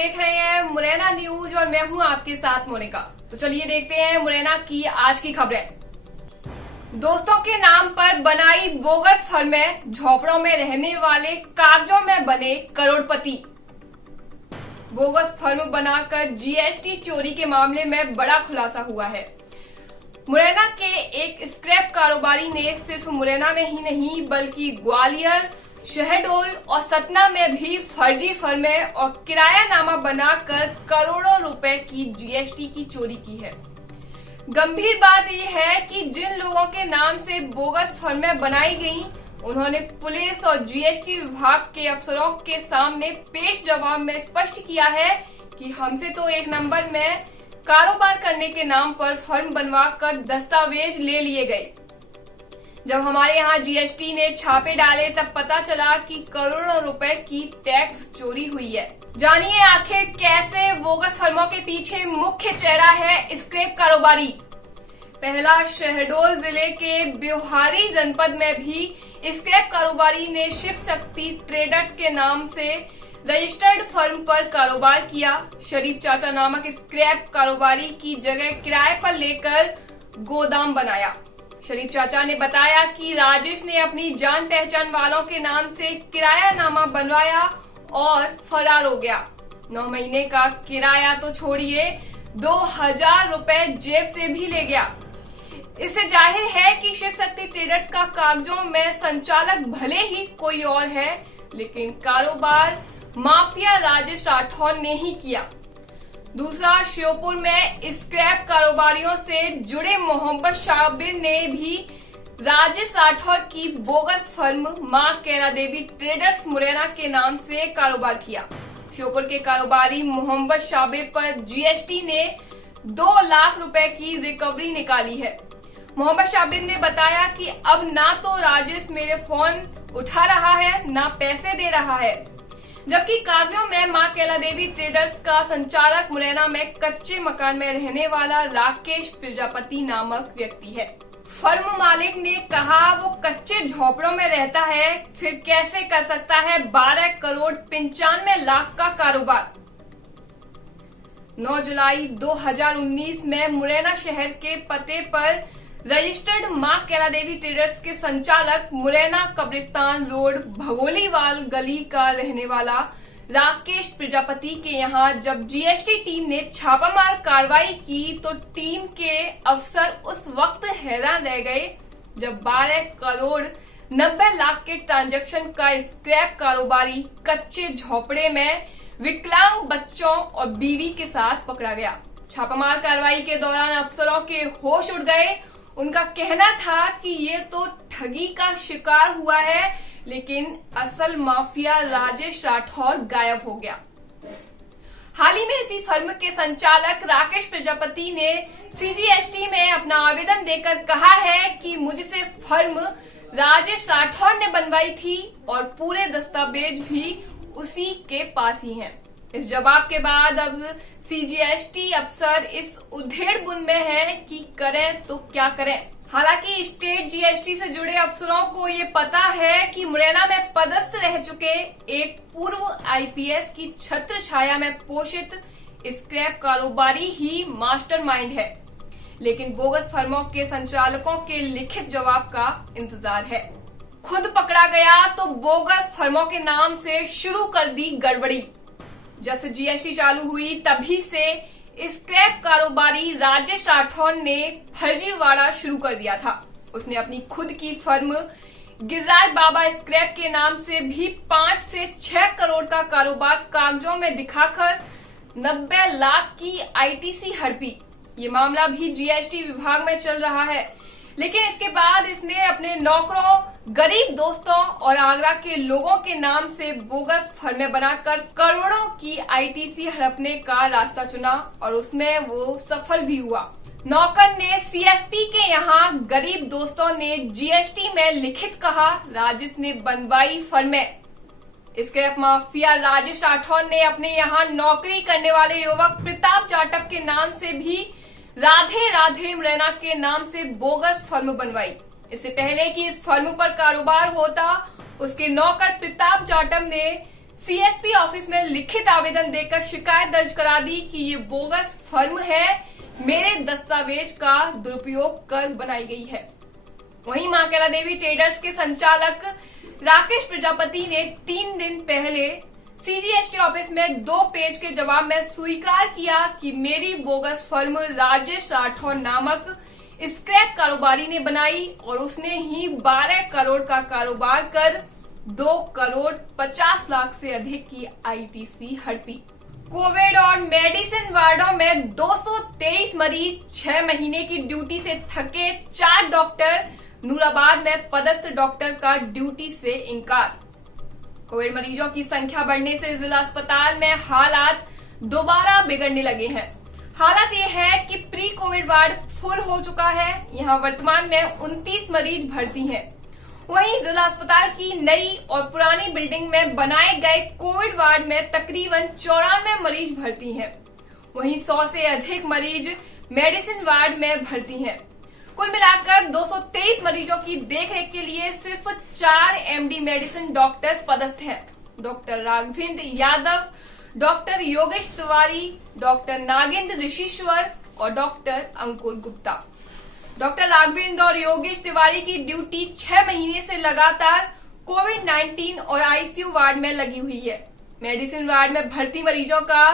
देख रहे हैं मुरैना न्यूज और मैं हूं आपके साथ मोनिका। तो चलिए देखते हैं मुरैना की आज की खबरें। दोस्तों के नाम पर बनाई बोगस फर्में, झोपड़ों में रहने वाले कागजों में बने करोड़पति। बोगस फर्म बनाकर जीएसटी चोरी के मामले में बड़ा खुलासा हुआ है। मुरैना के एक स्क्रैप कारोबारी ने सिर्फ मुरैना में ही नहीं बल्कि ग्वालियर, शहडोल और सतना में भी फर्जी फर्में और किरायानामा बनाकर करोड़ों रुपए की जीएसटी की चोरी की है। गंभीर बात यह है कि जिन लोगों के नाम से बोगस फर्में बनाई गईं, उन्होंने पुलिस और जीएसटी विभाग के अफसरों के सामने पेश जवाब में स्पष्ट किया है कि हमसे तो एक नंबर में कारोबार करने के नाम पर फर्म बनवा कर दस्तावेज ले लिए गए। जब हमारे यहाँ जीएसटी ने छापे डाले तब पता चला कि करोड़ों रुपए की टैक्स चोरी हुई है। जानिए आखिर कैसे बोगस फर्मों के पीछे मुख्य चेहरा है स्क्रैप कारोबारी। पहला, शहडोल जिले के ब्योहारी जनपद में भी स्क्रैप कारोबारी ने शिव शक्ति ट्रेडर्स के नाम से रजिस्टर्ड फर्म पर कारोबार किया। शरीफ चाचा नामक स्क्रैप कारोबारी की जगह किराए पर लेकर गोदाम बनाया। शरीफ चाचा ने बताया कि राजेश ने अपनी जान पहचान वालों के नाम से किरायानामा बनवाया और फरार हो गया। 9 महीने का किराया तो छोड़िए, 2000 रुपए जेब से भी ले गया। इससे जाहिर है कि शिव शक्ति ट्रेडर्स का कागजों में संचालक भले ही कोई और है, लेकिन कारोबार माफिया राजेश राठौर ने ही किया। दूसरा, श्योपुर में स्क्रैप कारोबारियों से जुड़े मोहम्मद शाबिर ने भी राजेश राठौर की बोगस फर्म मां कैला देवी ट्रेडर्स मुरैना के नाम से कारोबार किया। श्योपुर के कारोबारी मोहम्मद शाबिर पर जीएसटी ने 2 लाख रुपए की रिकवरी निकाली है। मोहम्मद शाबिर ने बताया कि अब ना तो राजेश मेरे फोन उठा रहा है, ना पैसे दे रहा है, जबकि कागजों में मां कैला देवी ट्रेडर्स का संचालक मुरैना में कच्चे मकान में रहने वाला राकेश प्रजापति नामक व्यक्ति है। फर्म मालिक ने कहा वो कच्चे झोपड़ों में रहता है, फिर कैसे कर सकता है 12 करोड़ 95 लाख का कारोबार। 9 जुलाई 2019 में मुरैना शहर के पते पर रजिस्टर्ड मां कैला देवी ट्रेडर्स के संचालक मुरैना कब्रिस्तान रोड भगोलीवाल गली का रहने वाला राकेश प्रजापति के यहां जब जीएसटी टीम ने छापामार कार्रवाई की तो टीम के अफसर उस वक्त हैरान रह गए जब 12 करोड़ 90 लाख के ट्रांजैक्शन का स्क्रैप कारोबारी कच्चे झोपड़े में विकलांग बच्चों और बीवी के साथ पकड़ा गया। छापामार कार्रवाई के दौरान अफसरों के होश उड़ गए। उनका कहना था कि ये तो ठगी का शिकार हुआ है, लेकिन असल माफिया राजेश राठौर गायब हो गया। हाल ही में इसी फर्म के संचालक राकेश प्रजापति ने सीजीएसटी में अपना आवेदन देकर कहा है कि मुझसे फर्म राजेश राठौर ने बनवाई थी और पूरे दस्तावेज भी उसी के पास ही हैं। इस जवाब के बाद अब सीजीएसटी अफसर इस उधेड़बुन में है कि करें तो क्या करें। हालांकि स्टेट जीएसटी से जुड़े अफसरों को ये पता है कि मुरैना में पदस्थ रह चुके एक पूर्व आईपीएस की छत्र छाया में पोषित स्क्रैप कारोबारी ही मास्टरमाइंड है, लेकिन बोगस फर्मों के संचालकों के लिखित जवाब का इंतजार है। खुद पकड़ा गया तो बोगस फर्मों के नाम से शुरू कर दी गड़बड़ी। जब से जीएसटी चालू हुई तभी से स्क्रैप कारोबारी राजेश राठौर ने फर्जीवाड़ा शुरू कर दिया था। उसने अपनी खुद की फर्म गिरिराज बाबा स्क्रैप के नाम से भी 5 से 6 करोड़ का कारोबार कागजों में दिखाकर 90 लाख की आईटीसी हड़पी। ये मामला भी जीएसटी विभाग में चल रहा है, लेकिन इसके बाद इसने अपने नौकरों, गरीब दोस्तों और आगरा के लोगों के नाम से बोगस फर्में बनाकर करोड़ों की आईटीसी हड़पने का रास्ता चुना और उसमें वो सफल भी हुआ। नौकर ने सीएसपी के यहाँ, गरीब दोस्तों ने जीएसटी में लिखित कहा, राजेश ने बनवाई फर्में। स्क्रैप माफिया राजेश राठौर ने अपने यहाँ नौकरी करने वाले युवक प्रताप जाटव के नाम से भी राधे राधे मुरैना के नाम से बोगस फर्म बनवाई। इससे पहले कि इस फर्म पर कारोबार होता, उसके नौकर प्रताप जाटव ने सीएसपी ऑफिस में लिखित आवेदन देकर शिकायत दर्ज करा दी कि ये बोगस फर्म है, मेरे दस्तावेज का दुरुपयोग कर बनाई गई है। वहीं मां कैला देवी ट्रेडर्स के संचालक राकेश प्रजापति ने 3 दिन पहले सीजीएसटी ऑफिस में 2 पेज के जवाब में स्वीकार किया कि मेरी बोगस फर्म राजेश राठौर नामक स्क्रैप कारोबारी ने बनाई और उसने ही 12 करोड़ का कारोबार कर 2 करोड़ 50 लाख से अधिक की आईटीसी हड़पी। कोविड और मेडिसिन वार्डों में 223 मरीज, 6 महीने की ड्यूटी से थके 4 डॉक्टर, नूराबाद में पदस्थ डॉक्टर का ड्यूटी से इंकार। कोविड मरीजों की संख्या बढ़ने से जिला अस्पताल में हालात दोबारा बिगड़ने लगे हैं। हालात ये है कि प्री कोविड वार्ड फुल हो चुका है। यहां वर्तमान में 29 मरीज भर्ती हैं। वहीं जिला अस्पताल की नई और पुरानी बिल्डिंग में बनाए गए कोविड वार्ड में तकरीबन 94 मरीज भर्ती हैं। वहीं 100 से अधिक मरीज मेडिसिन वार्ड में भर्ती हैं। कुल मिलाकर 223 मरीजों की देखरेख के लिए सिर्फ 4 एमडी मेडिसिन डॉक्टर पदस्थ हैं। Doctor Raghavendra Yadav, doctor Yogesh Tiwari, doctor Nagendra Rishishwar और डॉक्टर अंकुर गुप्ता। डॉक्टर राघवेंद्र और योगेश तिवारी की ड्यूटी 6 महीने से लगातार कोविड-19 और आईसीयू वार्ड में लगी हुई है। मेडिसिन वार्ड में भर्ती मरीजों का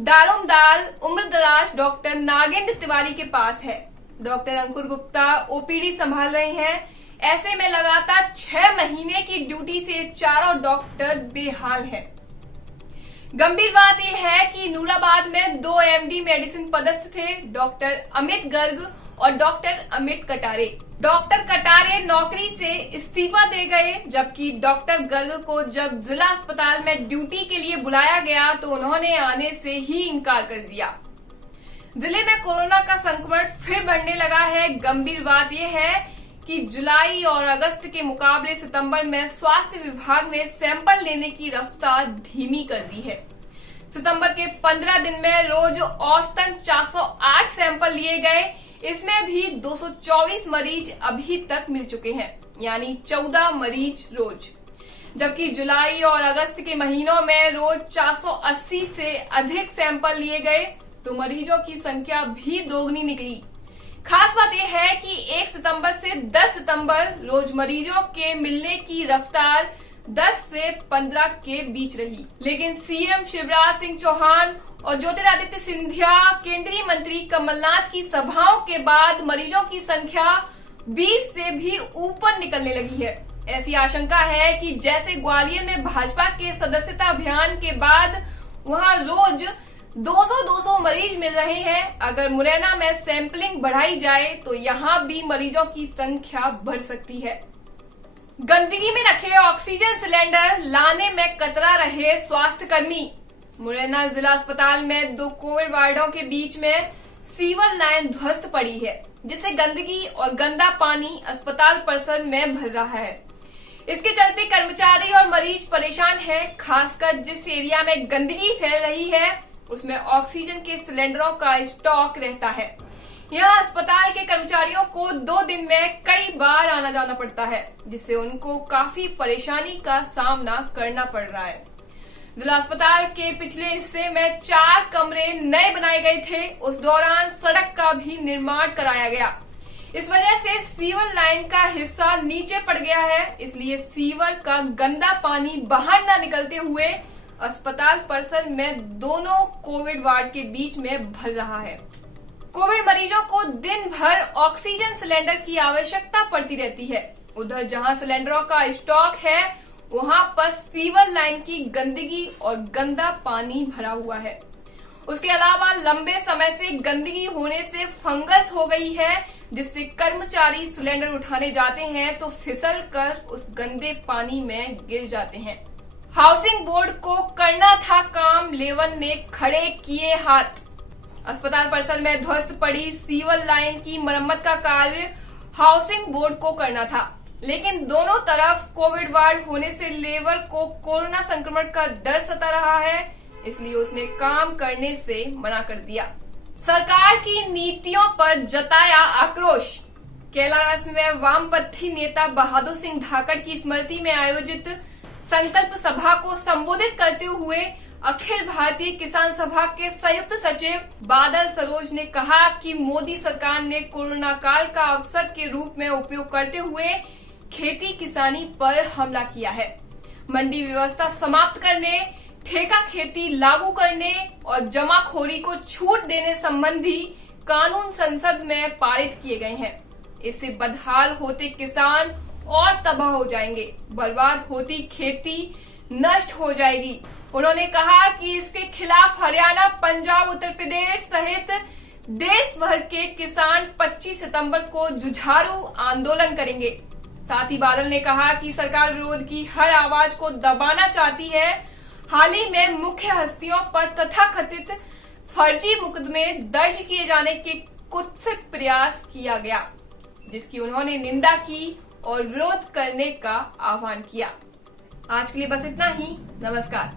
दारोमदार उम्रदराज डॉक्टर नागेंद्र तिवारी के पास है। डॉक्टर अंकुर गुप्ता ओपीडी संभाल रहे हैं। ऐसे में लगातार 6 महीने की ड्यूटी से चारों डॉक्टर बेहाल हैं। गंभीर बात यह है कि नूराबाद में 2 एमडी मेडिसिन पदस्थ थे, डॉक्टर अमित गर्ग और डॉक्टर अमित कटारे। डॉक्टर कटारे नौकरी से इस्तीफा दे गए, जबकि डॉक्टर गर्ग को जब जिला अस्पताल में ड्यूटी के लिए बुलाया गया तो उन्होंने आने से ही इनकार कर दिया। जिले में कोरोना का संक्रमण फिर बढ़ने लगा है। गंभीर बात यह है कि जुलाई और अगस्त के मुकाबले सितंबर में स्वास्थ्य विभाग ने सैंपल लेने की रफ्तार धीमी कर दी है। सितंबर के 15 दिन में रोज औसतन 408 सैंपल लिए गए। इसमें भी 224 मरीज अभी तक मिल चुके हैं, यानी 14 मरीज रोज। जबकि जुलाई और अगस्त के महीनों में रोज 480 से अधिक सैंपल लिए गए तो मरीजों की संख्या भी दोगुनी निकली। खास बात यह है कि 1 सितंबर से 10 सितंबर रोज मरीजों के मिलने की रफ्तार 10 से 15 के बीच रही। लेकिन सीएम शिवराज सिंह चौहान और ज्योतिरादित्य सिंधिया, केंद्रीय मंत्री कमलनाथ की सभाओं के बाद मरीजों की संख्या 20 से भी ऊपर निकलने लगी है। ऐसी आशंका है कि जैसे ग्वालियर में भाजपा के सदस्यता अभियान के बाद वहां रोज 200 मरीज मिल रहे हैं, अगर मुरैना में सैंपलिंग बढ़ाई जाए तो यहां भी मरीजों की संख्या बढ़ सकती है। गंदगी में रखे ऑक्सीजन सिलेंडर लाने में कतरा रहे स्वास्थ्य कर्मी। मुरैना जिला अस्पताल में 2 कोविड वार्डों के बीच में सीवर लाइन ध्वस्त पड़ी है, जिससे गंदगी और गंदा पानी अस्पताल परिसर में भर रहा है। इसके चलते कर्मचारी और मरीज परेशान हैं। खासकर जिस एरिया में गंदगी फैल रही है उसमें ऑक्सीजन के सिलेंडरों का स्टॉक रहता है। यहाँ अस्पताल के कर्मचारियों को 2 दिन में कई बार आना जाना पड़ता है, जिससे उनको काफी परेशानी का सामना करना पड़ रहा है। जिला अस्पताल के पिछले हिस्से में 4 कमरे नए बनाए गए थे। उस दौरान सड़क का भी निर्माण कराया गया। इस वजह से सीवर लाइन का हिस्सा नीचे पड़ गया है, इसलिए सीवर का गंदा पानी बाहर न निकलते हुए अस्पताल परिसर में दोनों कोविड वार्ड के बीच में भर रहा है। कोविड मरीजों को दिन भर ऑक्सीजन सिलेंडर की आवश्यकता पड़ती रहती है। उधर जहां सिलेंडरों का स्टॉक है वहां पर सीवर लाइन की गंदगी और गंदा पानी भरा हुआ है। उसके अलावा लंबे समय से गंदगी होने से फंगस हो गई है, जिससे कर्मचारी सिलेंडर उठाने जाते हैं तो फिसल कर उस गंदे पानी में गिर जाते हैं। हाउसिंग बोर्ड को करना था काम, लेवन ने खड़े किए हाथ। अस्पताल परिसर में ध्वस्त पड़ी सीवर लाइन की मरम्मत का कार्य हाउसिंग बोर्ड को करना था, लेकिन दोनों तरफ कोविड वार्ड होने से लेबर को कोरोना संक्रमण का डर सता रहा है, इसलिए उसने काम करने से मना कर दिया। सरकार की नीतियों पर जताया आक्रोश। कैलाश में वामपंथी नेता बहादुर सिंह धाकड़ की स्मृति में आयोजित संकल्प सभा को संबोधित करते हुए अखिल भारतीय किसान सभा के संयुक्त सचिव बादल सरोज ने कहा कि मोदी सरकार ने कोरोना काल का अवसर के रूप में उपयोग करते हुए खेती किसानी पर हमला किया है। मंडी व्यवस्था समाप्त करने, ठेका खेती लागू करने और जमाखोरी को छूट देने संबंधी कानून संसद में पारित किए गए हैं। इससे बदहाल होते किसान और तबाह हो जाएंगे, बर्बाद होती खेती नष्ट हो जाएगी। उन्होंने कहा कि इसके खिलाफ हरियाणा, पंजाब, उत्तर प्रदेश सहित देश भर के किसान 25 सितंबर को जुझारू आंदोलन करेंगे। साथ ही बादल ने कहा कि सरकार विरोध की हर आवाज को दबाना चाहती है। हाल ही में मुख्य हस्तियों पर तथाकथित फर्जी मुकदमे दर्ज किए जाने के कुत्सित प्रयास किया गया, जिसकी उन्होंने निंदा की और विरोध करने का आह्वान किया। आज के लिए बस इतना ही। नमस्कार।